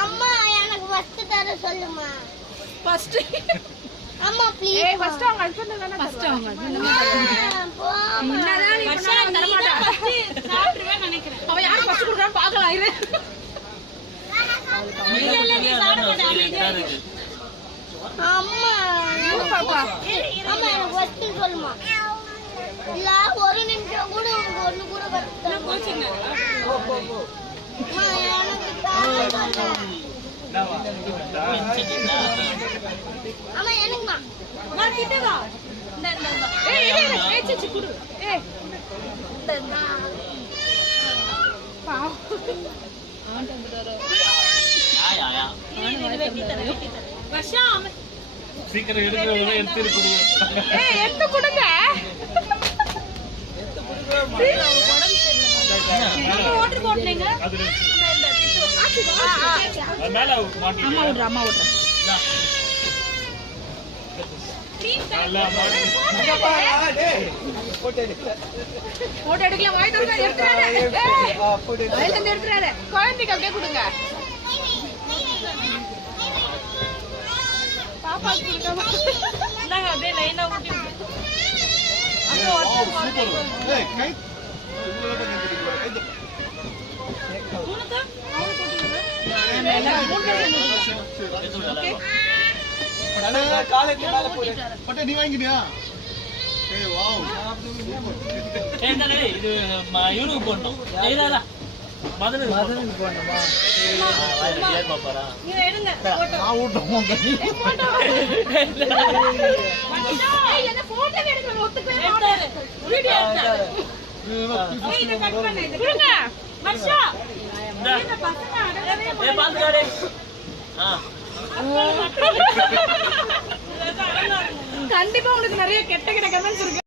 அம்மா எனக்கு ஃபர்ஸ்ட் தர சொல்லுமா. ஃபர்ஸ்ட் அம்மா ப்ளீஸ். ஃபர்ஸ்ட் அவங்க ஹஸ்பண்ட் தான ஃபர்ஸ்ட் அவங்க முன்னதான் நீ பண்ணா தர மாட்டா. ஃபர்ஸ்ட் சாப்பிடுவேன்னு நினைக்கிறேன். அவ யார் ஃபர்ஸ்ட் குடுறான்னு பார்க்கலாம் இரு. இல்ல நீ சாப்பிட மாட்டே. அம்மா பாப்பா அம்மா எனக்கு ஃபர்ஸ்ட் சொல்லுமா. இல்ல ஒரு நிமிஷம் கூட ஒண்ணு கூட வரல. கோச்சிங்க அம்மா எனக்கு தாங்க. அம்மா எனக்குமா. வா கிட்ட வா. இந்த ஏய் சிச்சி குடு. ஏய் பாவம் ஆண்ட வந்துறாரு. யா நீ வெட்டி தர. வர்ஷா சீக்கிரம் எடுக்கறவங்க எடுத்து குடு. ஏய் எடுத்து குடுங்க. எடுத்து குடுங்க. வாட்டர் போடுங்க. அது இந்த மேல மாட்டி. அம்மா விடுற. நல்லா மாட்டி. போட்டோ எடுக்கல வாய் தரங்க எடுத்துறாரு. ஏய் வாயில இருந்து எடுத்துறாரு. குழந்தைக்கு அப்படியே கொடுங்க. பாப்பா கொடுங்க. இந்தாங்க அப்படியே லைனா ஊட்டி. அங்க வாட்டர் ஏய் கை பட்டே நீ வாங்கிட்டியா? ஏய் வாவ் என்னடா இது யூனுக்கு போறோம். ஏய்டா மதனுக்கு போறோமா? வாயில பாப்பாரா? நீ எடுங்க போட்டோ. நான் ஊட்டோம் போட்டோ. ஏய் என்ன போட்டோ எடுக்கணும் ஒத்துக்கவே மாட்டாரு. வீடியோ எடுத்தாரு. ஏய் இத கட் பண்ணு இத. கொடுங்க. வர்ஷா. இந்த பசங்க அடவே ஏய் பாத்துடா. கண்டிப்பா உங்களுக்கு நிறைய கெட்ட கெட்ட கமெண்ட்ஸ் இருக்கு.